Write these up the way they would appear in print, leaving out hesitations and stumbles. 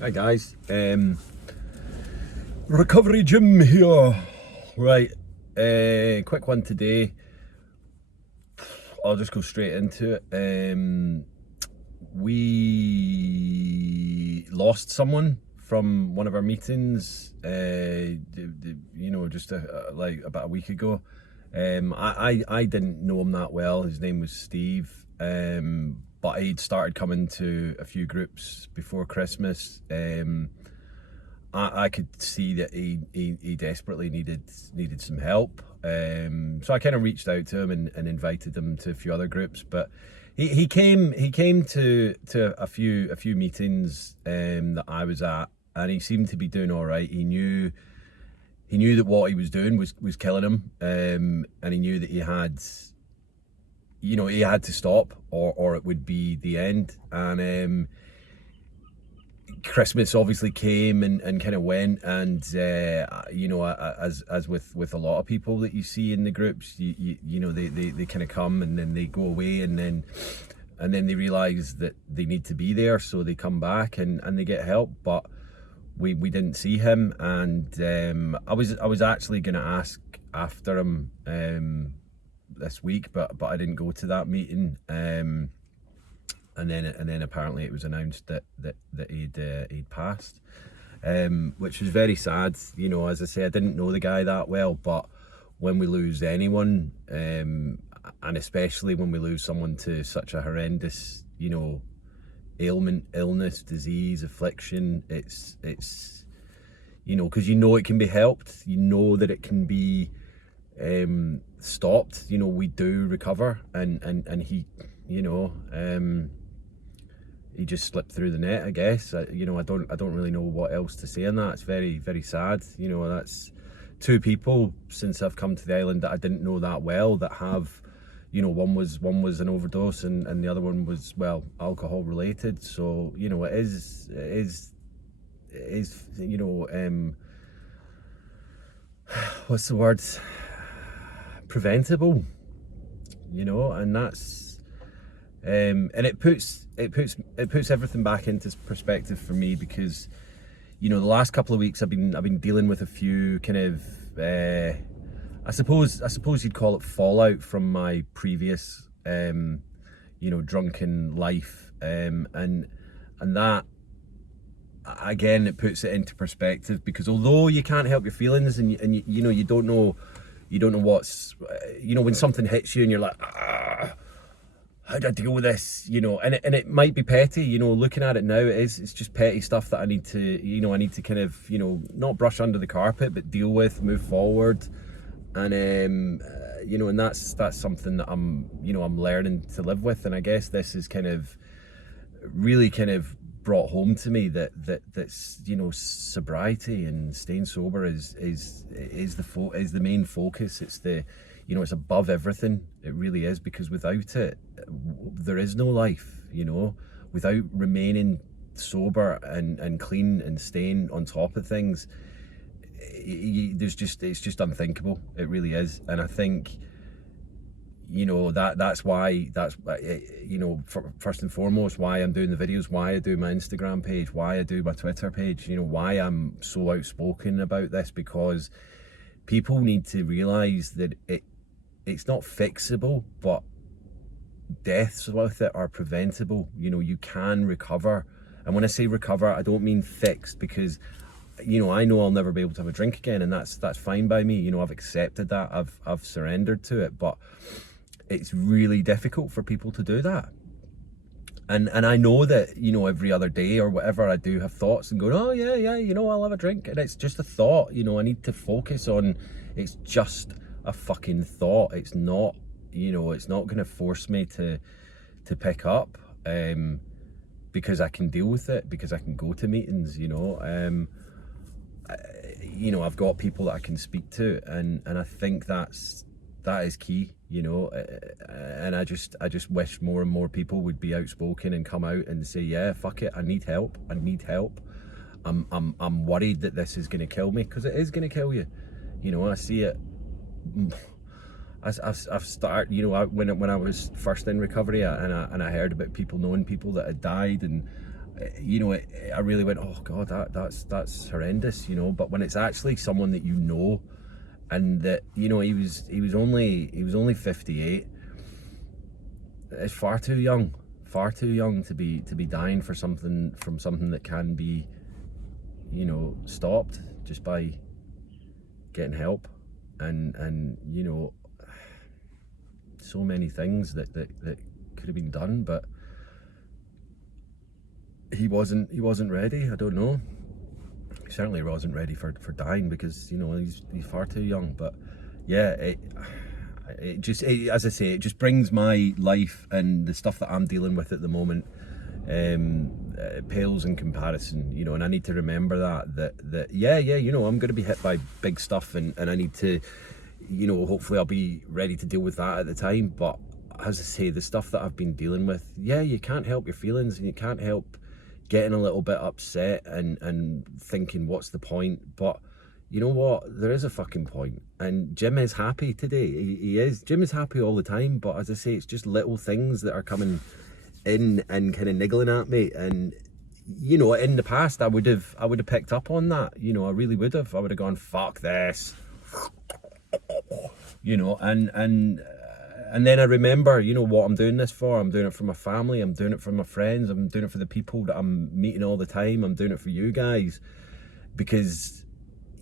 Hi guys, Recovery Jim here. Right, quick one today. I'll just go straight into it. We lost someone from one of our meetings, just like about a week ago. I didn't know him that well. His name was Steve, but he'd started coming to a few groups before Christmas. I could see that he desperately needed some help. So I kind of reached out to him and invited him to a few other groups. But he came to a few meetings that I was at, and he seemed to be doing all right. He knew that what he was doing was killing him, and he knew that he had to stop, or it would be the end. And Christmas obviously came and kind of went, and as with a lot of people that you see in the groups, they kind of come and then they go away, and then they realize that they need to be there, so they come back and they get help. But we didn't see him, and I was actually going to ask after him this week, but I didn't go to that meeting. And then apparently it was announced that he'd passed, which was very sad. As I say, I didn't know the guy that well, but when we lose anyone, and especially when we lose someone to such a horrendous, ailment, illness, disease, affliction, it's because it can be helped, that it can be stopped. We do recover, and he just slipped through the net, I guess. I don't really know what else to say on that. It's very, very sad. That's two people since I've come to the island that I didn't know that well that have, one was an overdose, and the other one was, well, alcohol related. So it is what's the word, preventable, and that's and it puts everything back into perspective for me, because the last couple of weeks I've been dealing with a few kind of I suppose you'd call it fallout from my previous drunken life, and that, again, it puts it into perspective, because although you can't help your feelings, and you don't know what's, when something hits you and you're like, how do I deal with this? And it might be petty, looking at it now, it's just petty stuff that I need to kind of, not brush under the carpet, but deal with, move forward. And and that's something that I'm learning to live with. And I guess this is kind of really kind of brought home to me that's sobriety and staying sober is the main focus. It's it's above everything. It really is, because without it, there is no life. Without remaining sober and clean and staying on top of things, it's just unthinkable. It really is. And I think that's why, first and foremost, why I'm doing the videos, why I do my Instagram page, why I do my Twitter page, why I'm so outspoken about this, because people need to realize that it's not fixable, but deaths with it are preventable. You can recover. And when I say recover, I don't mean fixed, because I know I'll never be able to have a drink again, and that's fine by me. I've accepted that. I've surrendered to it. But it's really difficult for people to do that. And I know that, every other day or whatever, I do have thoughts and go, oh yeah, I'll have a drink. And it's just a thought. I need to focus on, it's just a fucking thought. It's not, it's not going to force me to pick up, because I can deal with it, because I can go to meetings. I've got people that I can speak to, and I think that is key. And I just wish more and more people would be outspoken and come out and say, yeah, fuck it, I need help. I'm worried that this is going to kill me, because it is going to kill you. I see it. I've started, when I was first in recovery, and I heard about knowing people that had died, and you know, I really went, oh God, that's horrendous, you know. But when it's actually someone that you know, and that, you know, he was only 58. It's far too young to be dying from something that can be, you know, stopped just by getting help. And you know, so many things that could have been done, but he wasn't ready. I don't know. He certainly wasn't ready for dying, because, you know, he's far too young. But yeah, as I say, it just brings my life and the stuff that I'm dealing with at the moment, pales in comparison, you know. And I need to remember that yeah, you know, I'm going to be hit by big stuff, and I need to, you know, hopefully I'll be ready to deal with that at the time. But as I say, the stuff that I've been dealing with, yeah, you can't help your feelings, and you can't help getting a little bit upset and thinking, what's the point? But you know what? There is a fucking point. And Jim is happy today. He is. Jim is happy all the time. But as I say, it's just little things that are coming in and kind of niggling at me. And, you know, in the past, I would have picked up on that. You know, I really would have. I would have gone, fuck this. You know, and then I remember, you know, what I'm doing this for. I'm doing it for my family. I'm doing it for my friends. I'm doing it for the people that I'm meeting all the time. I'm doing it for you guys, because,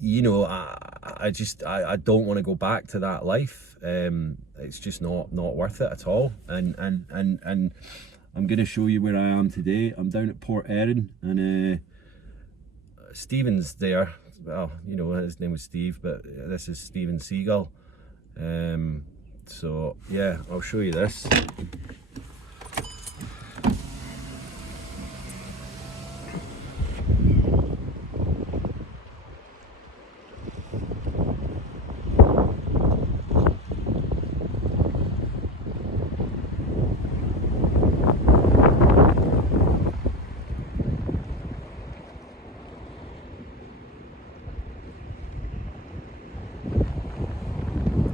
you know, I don't want to go back to that life. It's just not worth it at all. And I'm going to show you where I am today. I'm down at Port Erin, and Stephen's there. Well, you know, his name was Steve, but this is Steven Seagull. So yeah, I'll show you this.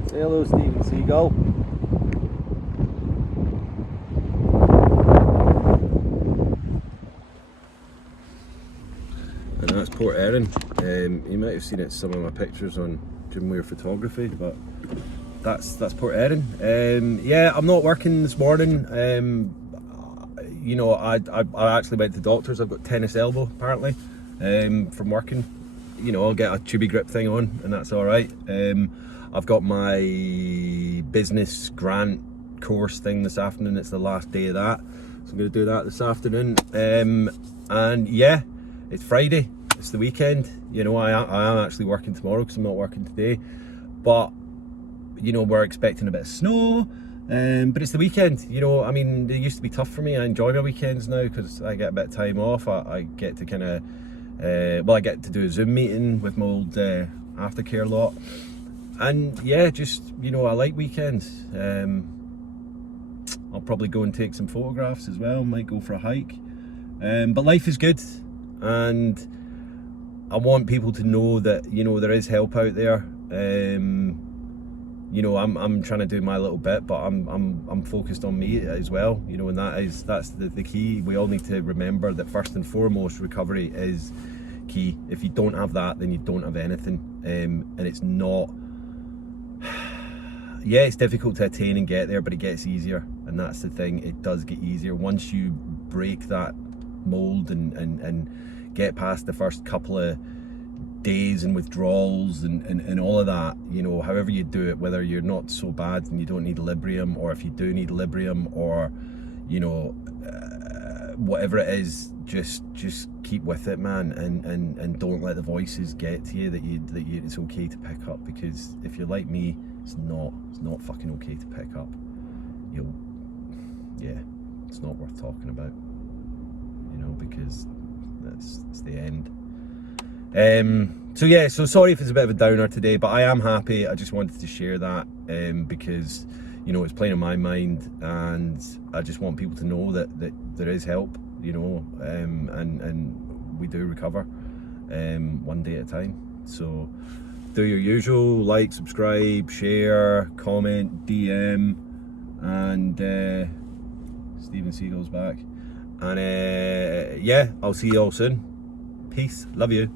Say hello, Steven Seagull. And that's Port Erin. You might have seen it in some of my pictures on Jim Weir Photography, but that's Port Erin. Yeah, I'm not working this morning. You know, I actually went to the doctors. I've got tennis elbow apparently, from working. You know, I'll get a tubey grip thing on, and that's all right. I've got my business grant course thing this afternoon. It's the last day of that, so I'm going to do that this afternoon. And yeah, it's Friday. It's the weekend. You know, I am actually working tomorrow because I'm not working today. But you know, we're expecting a bit of snow. But it's the weekend. You know, I mean, they used to be tough for me. I enjoy my weekends now because I get a bit of time off. I get to kind of, well, I get to do a Zoom meeting with my old aftercare lot. And yeah, just, you know, I like weekends. I'll probably go and take some photographs as well. Might go for a hike. But life is good, and I want people to know that, you know, there is help out there. You know, I'm trying to do my little bit, but I'm focused on me as well. You know, and that's the key. We all need to remember that first and foremost, recovery is key. If you don't have that, then you don't have anything. And it's not. Yeah, it's difficult to attain and get there, but it gets easier, and that's the thing. It does get easier once you break that mold and get past the first couple of days and withdrawals and all of that. You know, however you do it, whether you're not so bad and you don't need Librium, or if you do need Librium, or, you know, whatever it is, just keep with it, man, and don't let the voices get to you that it's okay to pick up, because if you're like me, it's not fucking okay to pick up. Yeah, it's not worth talking about, you know, because it's the end. So yeah, so sorry if it's a bit of a downer today, but I am happy. I just wanted to share that, because, you know, it's playing in my mind, and I just want people to know that there is help, you know, and we do recover, one day at a time. So do your usual, like, subscribe, share, comment, DM, and Steven Seagull's back. And yeah, I'll see you all soon. Peace. Love you.